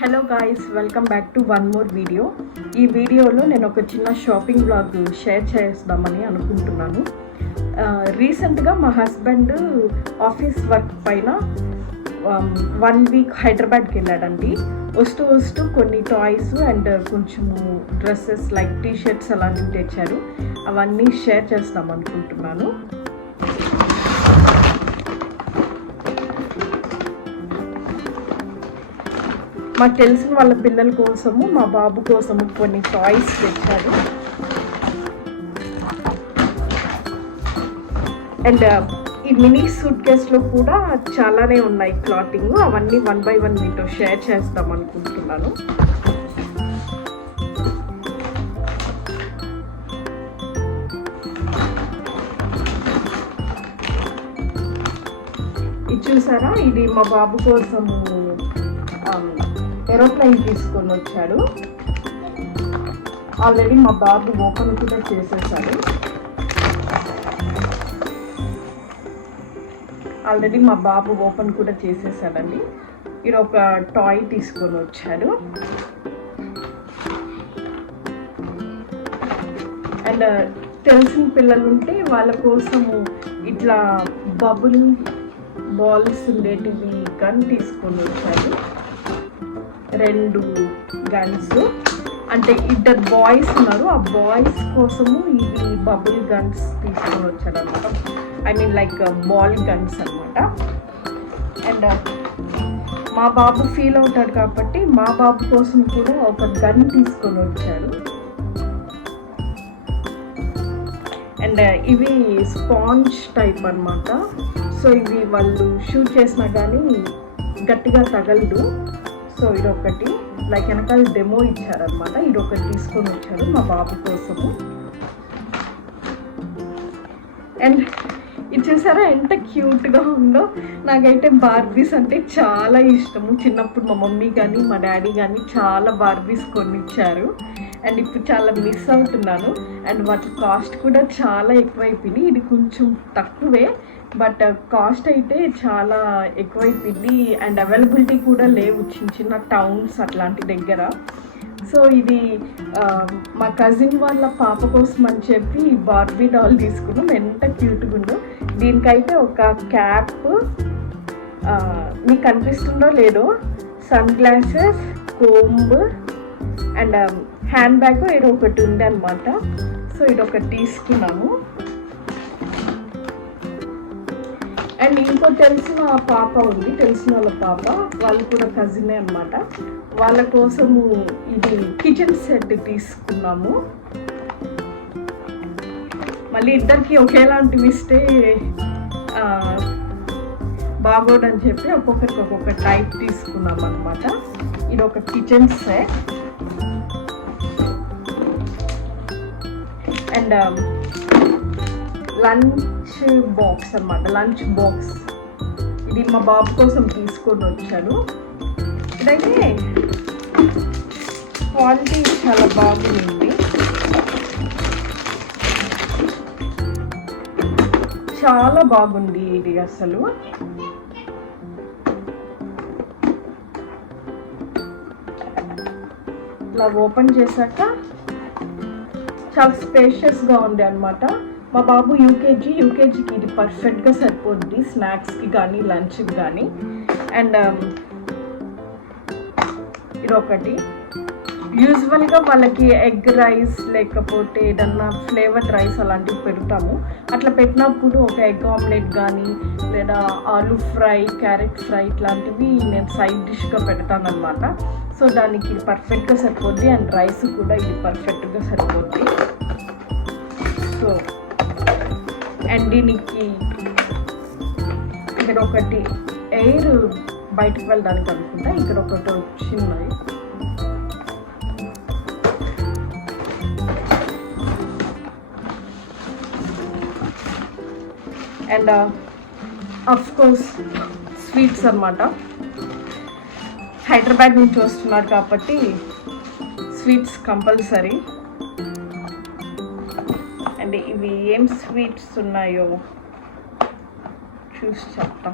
Hello guys, welcome back to one more video. ఈ వీడియోలో నేను ఒక చిన్న షాపింగ్ బ్లాగ్ షేర్ చేద్దామని అనుకుంటున్నాను. రీసెంట్గా మా హస్బెండ్ ఆఫీస్ వర్క్ పైన 1 వీక్ హైదరాబాద్కి వెళ్ళాడండి. వస్తూ కొన్ని టాయ్స్ అండ్ కొంచెము డ్రెస్సెస్ లైక్ టీషర్ట్స్ అలాంటివి తెచ్చారు. అవన్నీ షేర్ చేస్తాం అనుకుంటున్నాను. మాకు తెలిసిన వాళ్ళ పిల్లల కోసము, మా బాబు కోసము కొన్ని టాయ్స్ తెచ్చారు. అండ్ ఈ మినీ సూట్ కేస్లో కూడా చాలానే ఉన్నాయి క్లాతింగ్. అవన్నీ 1 by 1 మీతో షేర్ చేస్తాం అనుకుంటున్నాను. ఇది చూసారా, ఇది మా బాబు కోసము ఏరోప్లేన్ తీసుకొని వచ్చాడు. ఆల్రెడీ మా బాబు ఓపెన్ కూడా చేసేసాడు. చేసేసాడండి. ఇది ఒక టాయ్ తీసుకొని వచ్చాడు. అండ్ తెలిసిన పిల్లలు ఉంటే వాళ్ళ కోసము ఇట్లా బబుల్ బాల్స్ ఉండేటివి గన్ తీసుకొని వచ్చాడు. 2 గన్స్, అంటే 2 బాయ్స్ ఉన్నారు. ఆ బాయ్స్ కోసము ఇవి బబుల్ గన్స్ తీసుకొని వచ్చాడు అనమాట. I mean like ball guns అనమాట. అండ్ మా బాబు ఫీల్ అవుతాడు కాబట్టి మా బాబు కోసం కూడా ఒక గన్ తీసుకొని వచ్చాడు. అండ్ ఇవి స్పాంజ్ టైప్ అనమాట. సో ఇవి వాళ్ళు షూట్ చేసినా కానీ గట్టిగా తగలదు. సో ఇదొకటి లైక్ వెనకాల డెమో ఇచ్చారనమాట. ఇదొకటి తీసుకొని వచ్చారు మా బాబు కోసము. అండ్ ఇది చూసారా ఎంత క్యూట్గా ఉందో. నాకైతే బార్బీస్ అంటే చాలా ఇష్టము. చిన్నప్పుడు మా మమ్మీ కానీ మా డాడీ కానీ చాలా బార్బీస్ కొనిచ్చారు. అండ్ ఇప్పుడు చాలా మిస్ అవుతున్నాను. అండ్ వాటి కాస్ట్ కూడా చాలా ఎక్కువైపోయింది. ఇది కొంచెం తక్కువే, బట్ కాస్ట్ అయితే చాలా ఎక్కువైపోయింది. అండ్ అవైలబిలిటీ కూడా లేవు చిన్న టౌన్స్ అట్లాంటి దగ్గర. సో ఇది మా కజిన్ వాళ్ళ పాప కోసం అని చెప్పి బార్బీ డాల్ తీసుకున్నాం. ఎంత క్యూట్గా ఉందో. దీనికైతే ఒక క్యాప్, మీకు కనిపిస్తుందో లేదో, sunglasses, comb and handbag ఏదో ఒకటి ఉంది అనమాట. సో ఇదొకటి తీసుకున్నాము. అండ్ ఇంకో తెలిసిన పాప ఉంది, తెలిసిన వాళ్ళ పాప, వాళ్ళు కూడా కజినే అనమాట. వాళ్ళ కోసము ఇది కిచెన్ సెట్ తీసుకున్నాము. మళ్ళీ ఇద్దరికి ఒకేలాంటివి ఇస్తే బాగోడని చెప్పి ఒక్కొక్కరికి ఒక్కొక్క టైప్ తీసుకున్నాం అనమాట. ఇది ఒక kitchen set. And lunch box అనమాట. లంచ్ బాక్స్ ఇది మా బాబు కోసం తీసుకొని వచ్చాను. ఇదైతే క్వాలిటీ చాలా బాగుంది. చాలా బాగుంది ఇది అసలు. ఇలా ఓపెన్ చేశాక చాలా స్పేషియస్గా ఉంది అనమాట. మా బాబు యూకేజీకి ఇది పర్ఫెక్ట్గా సరిపోద్ది, స్నాక్స్కి కానీ లంచ్కి కానీ. అండ్ ఇదొకటి. యూజువల్గా వాళ్ళకి ఎగ్ రైస్ లేకపోతే ఏదన్నా ఫ్లేవర్డ్ రైస్ అలాంటివి పెడతాము. అట్లా పెట్టినప్పుడు ఒక ఎగ్ ఆమ్లెట్ కానీ లేదా ఆలూ ఫ్రై, క్యారెట్ ఫ్రై ఇట్లాంటివి నేను సైడ్ డిష్గా పెడతానమాట. సో దానికి ఇది పర్ఫెక్ట్గా సరిపోద్ది. అండ్ రైస్ కూడా ఇది పర్ఫెక్ట్గా సరిపోద్ది. సో అండ్ దీనికి ఇక్కడ ఒకటి ఎయిర్ బయటకు వెళ్ళడానికి అనుకుంటా, ఇక్కడ ఒకటి వచ్చింది. అండ్ అఫ్ కోర్స్ స్వీట్స్ అన్నమాట. హైదరాబాద్ నుంచి వస్తున్నారు కాబట్టి స్వీట్స్ కంపల్సరీ. అండ్ ఇవి ఏం స్వీట్స్ ఉన్నాయో చూసి చెప్తా.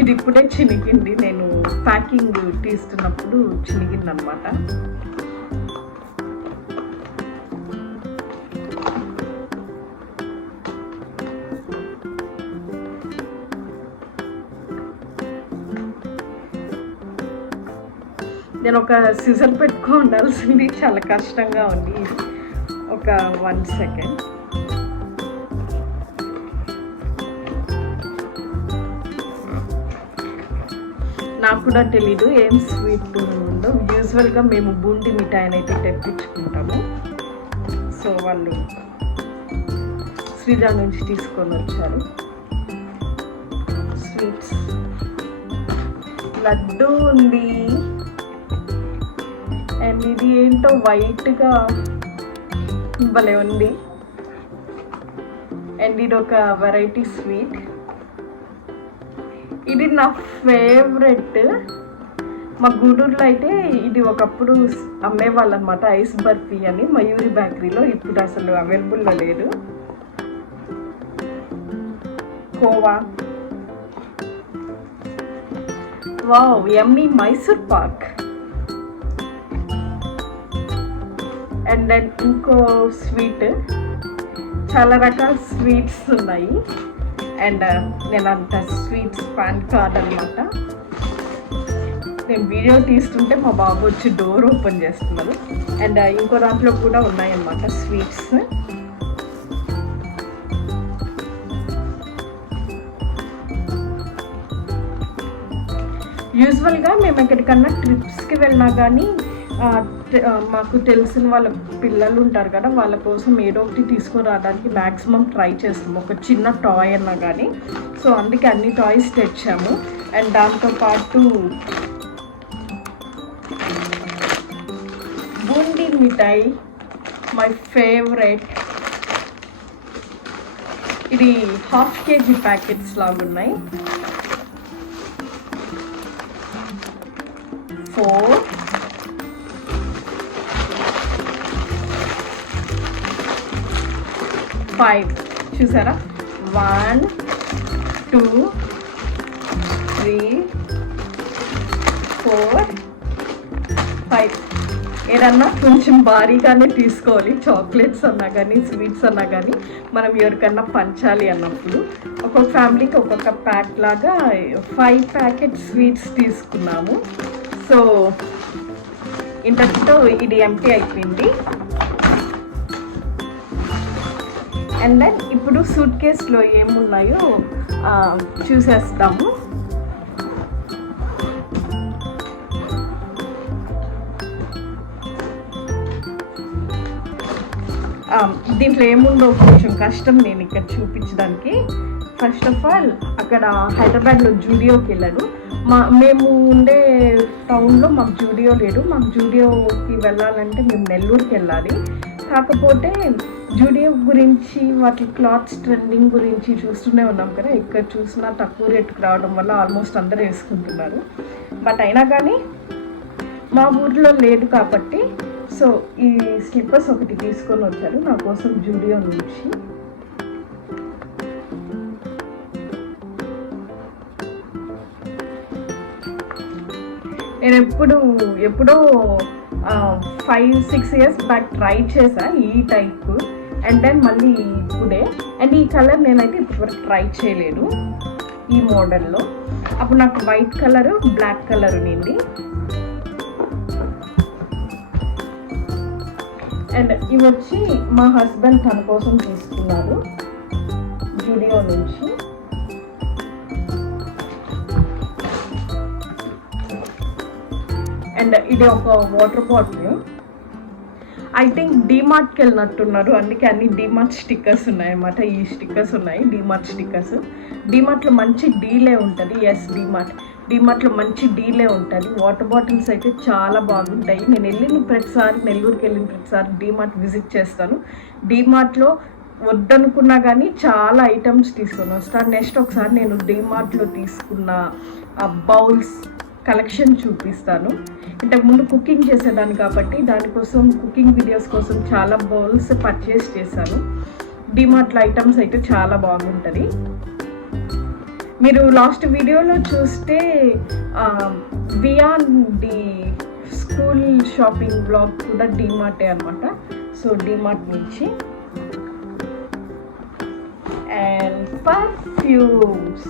ఇది ఇప్పుడే చినిగింది, నేను ప్యాకింగ్ తీస్తున్నప్పుడు చినిగింది అనమాట. నేను ఒక సిజర్ పెట్టుకో ఉండాల్సింది, చాలా కష్టంగా ఉంది. ఒక 1 సెకండ్. నాకు కూడా తెలీదు ఏం స్వీట్ ఉందో. యూజువల్గా మేము బూందీ మిఠాయిని అయితే తెప్పించుకుంటాము. సో వాళ్ళు శ్రీరామ్ నుంచి తీసుకొని వచ్చారు స్వీట్స్. లడ్డు ఉంది, అండ్ ఇది ఏంటో వైట్గా భలే ఉంది. అండ్ ఇది ఒక వెరైటీ స్వీట్. ఇది నా ఫేవరెట్. మా గూడూరులో అయితే ఇది ఒకప్పుడు అమ్మేవాళ్ళు అనమాట, ఐస్ బర్ఫీ అని, మయూరి బేకరీలో. ఇప్పుడు అసలు అవైలబుల్లో లేదు. Khoa, wow, yummy Mysore pak. And then ఇంకో స్వీట్. చాలా రకాల స్వీట్స్ ఉన్నాయి. అండ్ నేను అంత స్వీట్స్ ఫ్యాన్ కాదనమాట. నేను వీడియో తీస్తుంటే మా బాబు వచ్చి డోర్ ఓపెన్ చేస్తున్నారు. అండ్ ఇంకో దాంట్లో కూడా ఉన్నాయన్నమాట స్వీట్స్. యూజువల్గా మేము ఎక్కడికన్నా ట్రిప్స్కి వెళ్ళినా కానీ మాకు తెలిసిన వాళ్ళ పిల్లలు ఉంటారు కదా, వాళ్ళ కోసం ఏదో ఒకటి తీసుకొని రావడానికి మ్యాక్సిమం ట్రై చేస్తాము, ఒక చిన్న టాయ్ అన్నా కానీ. సో అందుకే అన్ని టాయ్స్ తెచ్చాము. అండ్ దాంతోపాటు బూందీ మిఠాయి, మై ఫేవరెట్. ఇది 1/2 kg ప్యాకెట్స్ లాగా ఉన్నాయి. 4, 5 చూసారా? 1, 2, 3, 4, 5. ఏదన్నా కొంచెం భారీగానే తీసుకోవాలి. చాక్లెట్స్ అన్నా కానీ స్వీట్స్ అన్నా కానీ మనం ఎవరికన్నా పంచాలి అన్నప్పుడు ఒక్కొక్క ఫ్యామిలీకి ఒక్కొక్క ప్యాక్ లాగా 5 ప్యాకెట్ స్వీట్స్ తీసుకున్నాము. సో ఇంతటితో ఇది ఎంటీ అయిపోయింది. అండ్ దెన్ ఇప్పుడు సూట్ కేసులో ఏమున్నాయో చూసేస్తాము. దీంట్లో ఏముందో కొంచెం కష్టం నేను ఇక్కడ చూపించడానికి. ఫస్ట్ ఆఫ్ ఆల్ అక్కడ హైదరాబాద్లో జూడియోకి వెళ్ళాను. మేము ఉండే టౌన్లో మాకు జూడియో లేదు. మాకు జూడియోకి వెళ్ళాలంటే మేము నెల్లూరుకి వెళ్ళాలి. కాకపోతే జూడియో గురించి, వాటి క్లాత్స్ ట్రెండింగ్ గురించి చూస్తూనే ఉన్నాం కదా, ఇక్కడ చూసినా తక్కువ రేటుకి రావడం వల్ల ఆల్మోస్ట్ అందరూ వేసుకుంటున్నారు. బట్ అయినా కానీ మా ఊర్లో లేదు కాబట్టి సో ఈ స్లిప్పర్స్ ఒకటి తీసుకొని వచ్చారు నా కోసం జూడియో నుంచి. నేను ఎప్పుడో 5-6 ఇయర్స్ బ్యాక్ ట్రై చేశా ఈ టైప్. అండ్ దెన్ మళ్ళీ ఇప్పుడే. అండ్ ఈ కలర్ నేనైతే ఇప్పటివరకు ట్రై చేయలేదు ఈ మోడల్లో. అప్పుడు నాకు వైట్ కలరు, బ్లాక్ కలర్ ఉన్నింది. అండ్ ఇవి వచ్చి మా హస్బెండ్ తన కోసం తీసుకున్నారు జూడియో నుంచి. అండ్ ఇది ఒక వాటర్ బాటిల్. ఐ థింక్ డీమార్ట్కి వెళ్ళినట్టున్నారు, అందుకే అన్ని డీమార్ట్ స్టిక్కర్స్ ఉన్నాయన్నమాట. ఈ స్టిక్కర్స్ ఉన్నాయి, డీమార్ట్ స్టిక్కర్స్. డీమార్ట్లో మంచి డీలే ఉంటుంది. ఎస్, డీమార్ట్లో మంచి డీలే ఉంటుంది. వాటర్ బాటిల్స్ అయితే చాలా బాగుంటాయి. నేను నెల్లూరుకి వెళ్ళిన ప్రతిసారి డీమార్ట్ విజిట్ చేస్తాను. డీమార్ట్లో వద్దనుకున్నా కానీ చాలా ఐటమ్స్ తీసుకొని వస్తాను. నెక్స్ట్ ఒకసారి నేను డీమార్ట్లో తీసుకున్న బౌల్స్ కలెక్షన్ చూపిస్తాను. ఇంతకుముందు కుకింగ్ చేసేదాన్ని కాబట్టి దానికోసం కుకింగ్ వీడియోస్ కోసం చాలా బౌల్స్ పర్చేస్ చేశాను. డీమార్ట్లో ఐటమ్స్ అయితే చాలా బాగుంటుంది. మీరు లాస్ట్ వీడియోలో చూస్తే beyond the school shopping blog కూడా డిమార్టే అనమాట. సో డిమార్ట్ నుంచి and perfumes,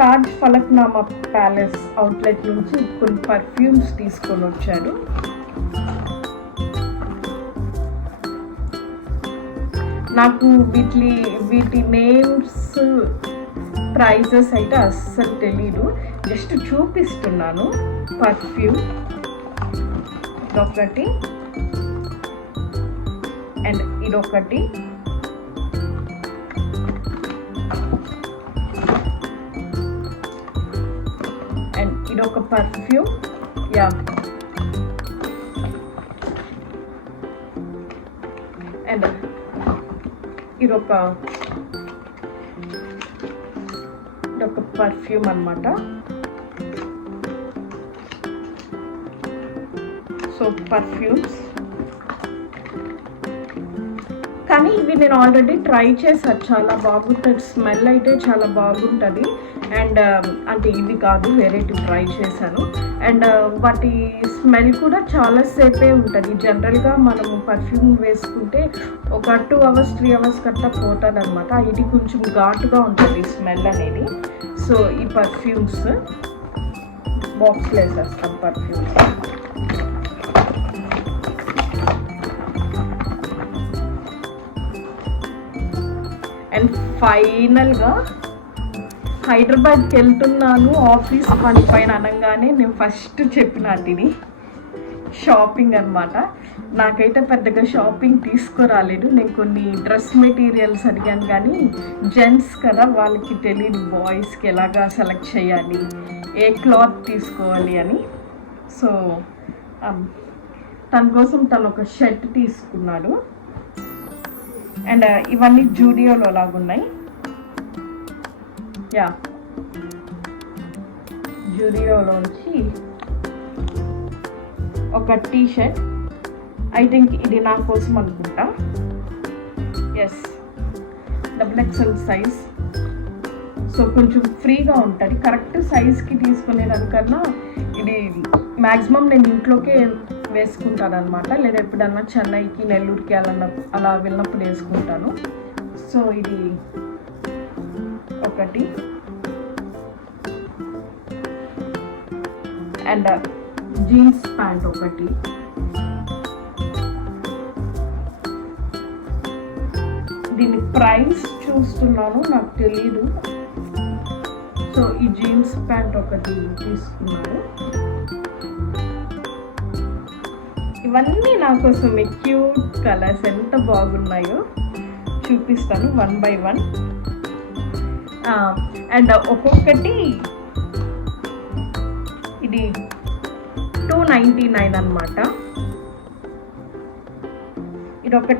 Taj Falaknuma palace outlet నుంచి కొన్ని పర్ఫ్యూమ్స్ తీసుకొని వచ్చాను. నాకు వీటి నేమ్స్ ప్రైజెస్ అయితే అస్సలు తెలీదు, జస్ట్ చూపిస్తున్నాను. పర్ఫ్యూమ్ ఇదొకటి అండ్ ఇదొకటి, అండ్ ఇదొక పర్ఫ్యూమ్. యా, అండ్ ఇదొక పర్ఫ్యూమ్ అన్నమాట. సో పర్ఫ్యూమ్స్, కానీ ఇవి నేను ఆల్రెడీ ట్రై చేశాను, చాలా బాగుంటుంది, స్మెల్ అయితే చాలా బాగుంటుంది. అండ్ అంటే ఇవి కాదు, వేరేటి ట్రై చేశాను. అండ్ వాటి స్మెల్ కూడా చాలాసేపే ఉంటుంది. జనరల్గా మనము పర్ఫ్యూమ్ వేసుకుంటే ఒక 2 hours 3 hours కట్లా పోతుంది అనమాట. ఇది కొంచెం ఘాటుగా ఉంటుంది స్మెల్ అనేది. సో ఈ పర్ఫ్యూమ్స్ బాక్స్లో వేసేస్తాం. పర్ఫ్యూమ్స్ అండ్ ఫైనల్గా హైదరాబాద్కి వెళ్తున్నాను ఆఫీస్ పని పైన అనగానే నేను ఫస్ట్ చెప్పినట్టు ఇది షాపింగ్ అనమాట. నాకైతే పెద్దగా షాపింగ్ తీసుకురాలేదు. నేను కొన్ని డ్రెస్ మెటీరియల్స్ అడిగాను, కానీ జెంట్స్ కదా, వాళ్ళకి తెలియదు బాయ్స్కి ఎలాగా సెలెక్ట్ చేయాలి, ఏ క్లాత్ తీసుకోవాలి అని. సో తన కోసం తను ఒక షర్ట్ తీసుకున్నాడు. అండ్ ఇవన్నీ జూడియోలో లాగున్నాయి. యా, జూడియోలోంచి ఒక టీ షర్ట్, ఐ థింక్ ఇది నా కోసం అనుకుంటా. Yes, XXL size. సో కొంచెం ఫ్రీగా ఉంటుంది, కరెక్ట్ సైజ్కి తీసుకునేదానికన్నా ఇది మ్యాక్సిమం నేను ఇంట్లోకే వేసుకుంటాను అనమాట, లేదా ఎప్పుడన్నా చెన్నైకి నెల్లూరుకి అలా వెళ్ళినప్పుడు వేసుకుంటాను. సో ఇది ఒకటి. అండ్ జీన్స్ ప్యాంట్ ఒకటి. దీని ప్రైస్ చూస్తున్నాను, నాకు తెలీదు. సో ఈ జీన్స్ ప్యాంట్ ఒకటి తీసుకున్నాను. ఇవన్నీ నా కోసం క్యూట్ కలర్స్, ఎంత బాగున్నాయో చూపిస్తాను 1 by 1. అండ్ ఒక్కొక్కటి ఇది 299 అన్నమాట. ఇది ఒక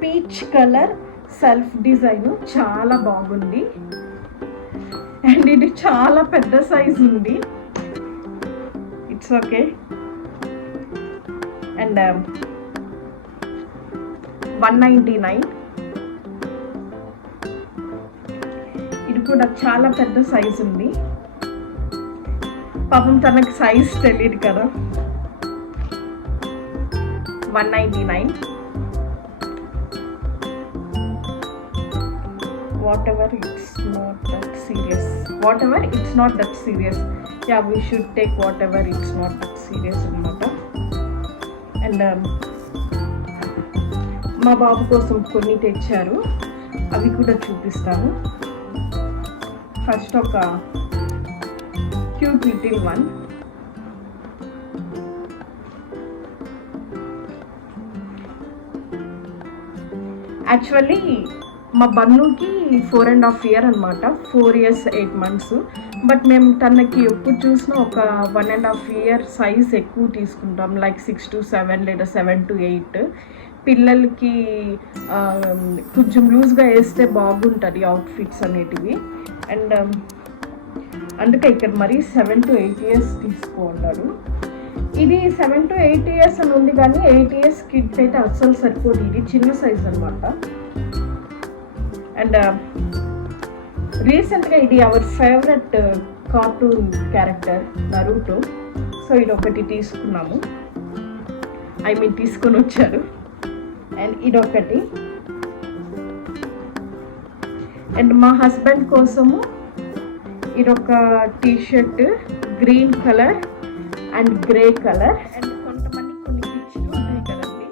పీచ్ కలర్ సెల్ఫ్ డిజైన్, చాలా బాగుంది. అండ్ ఇది చాలా పెద్ద సైజ్ ఉంది. It's okay. అండ్ 199. ఇది కూడా చాలా పెద్ద సైజ్ ఉంది. పాపం తనకి సైజ్ తెలియదు కదా. 199. whatever it's not that serious. Yeah, we should take whatever it's not that serious అన్నమాట. అండ్ మా బాబు కోసం కొన్ని తెచ్చారు, అవి కూడా చూపిస్తాను. ఫస్ట్ ఒక క్యూట్ లిటిల్ వన్. యాక్చువల్లీ మా బన్నుకి 4.5 years అనమాట, 4 years 8 months. బట్ మేము తనకి ఎప్పుడు చూసినా ఒక 1.5 year సైజ్ ఎక్కువ తీసుకుంటాం, లైక్ 6 to 7 లేదా 7 to 8. పిల్లలకి కొంచెం లూజ్గా వేస్తే బాగుంటుంది అవుట్ఫిట్స్ అనేటివి. అండ్ అందుకే ఇక్కడ మరి 7 to 8 years తీసుకున్నాడు. ఇది 7 to 8 years అని ఉంది, కానీ 8 years కిడ్స్ అయితే అస్సలు సరిపోదు. ఇది చిన్న సైజ్ అనమాట. అండ్ రీసెంట్గా ఇది our favourite cartoon character నరూటో. So ఇది ఒకటి తీసుకున్నాము, తీసుకొని వచ్చారు. అండ్ ఇదొకటి. అండ్ మా హస్బెండ్ కోసము ఇదొక t-shirt, green colour and grey colour. And కొంతమంది కొన్ని పిచ్చిలు ఉంటాయి కదండి,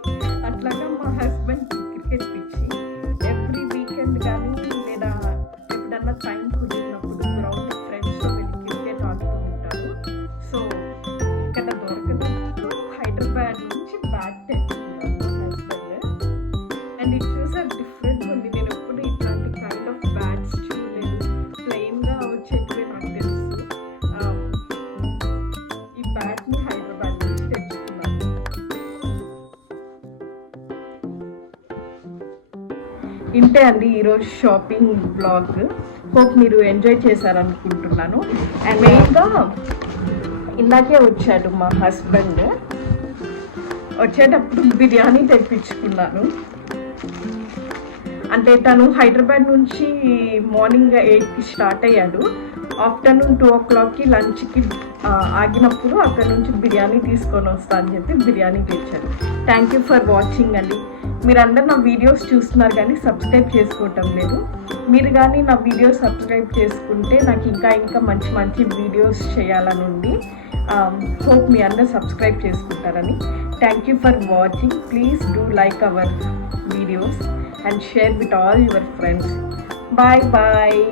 అట్లాగా మా హస్బెండ్ క్రికెట్ పిచ్చి. ఎవ్రీ వీకెండ్ కానీ లేదా ఎప్పుడన్నా టైం కుదిరినప్పుడు గ్రౌండ్ ఫ్రెండ్స్తో వెళ్ళి క్రికెట్ ఆడుతూ ఉంటారు. సో ఇక్కడ దొరకడంతో హైదరాబాద్ నుంచి బ్యాట్ తెచ్చుకున్నాను మా హస్బెండ్. అండ్ ఇది చూసే డిఫరెంట్ ఉంది, నేను ఎప్పుడు ఇట్లాంటి కైండ్ ఆఫ్ బ్యాట్స్ చూడలేదు. ప్లెయిన్గా వచ్చేటివే నాకు తెలుసు. ఈ బ్యాట్ని హైదరాబాద్ నుంచి తెచ్చుకున్నాను. ఇంతే అండి ఈరోజు షాపింగ్ బ్లాగ్. హోప్ మీరు ఎంజాయ్ చేశారనుకుంటున్నాను. అండ్ మెయిన్గా ఇందాకే వచ్చాడు మా హస్బెండ్, వచ్చేటప్పుడు బిర్యానీ తెప్పించుకున్నాను. అంటే తను హైదరాబాద్ నుంచి మార్నింగ్ 8కి స్టార్ట్ అయ్యాడు. ఆఫ్టర్నూన్ 2 o'clockకి లంచ్కి ఆగినప్పుడు అక్కడ నుంచి బిర్యానీ తీసుకొని వస్తా అని చెప్పి బిర్యానీ తెచ్చాడు. థ్యాంక్ యూ ఫర్ వాచింగ్ అండి. మీరందరూ నా వీడియోస్ చూస్తున్నారు కానీ సబ్స్క్రైబ్ చేసుకోవటం లేదు. మీరు కానీ నా వీడియోస్ సబ్స్క్రైబ్ చేసుకుంటే నాకు ఇంకా మంచి మంచి వీడియోస్ చేయాలని ఉంది. హోప్ మీ అందరూ సబ్స్క్రైబ్ చేసుకుంటారని. Thank you for watching. Please do like our videos and share with all your friends. Bye bye.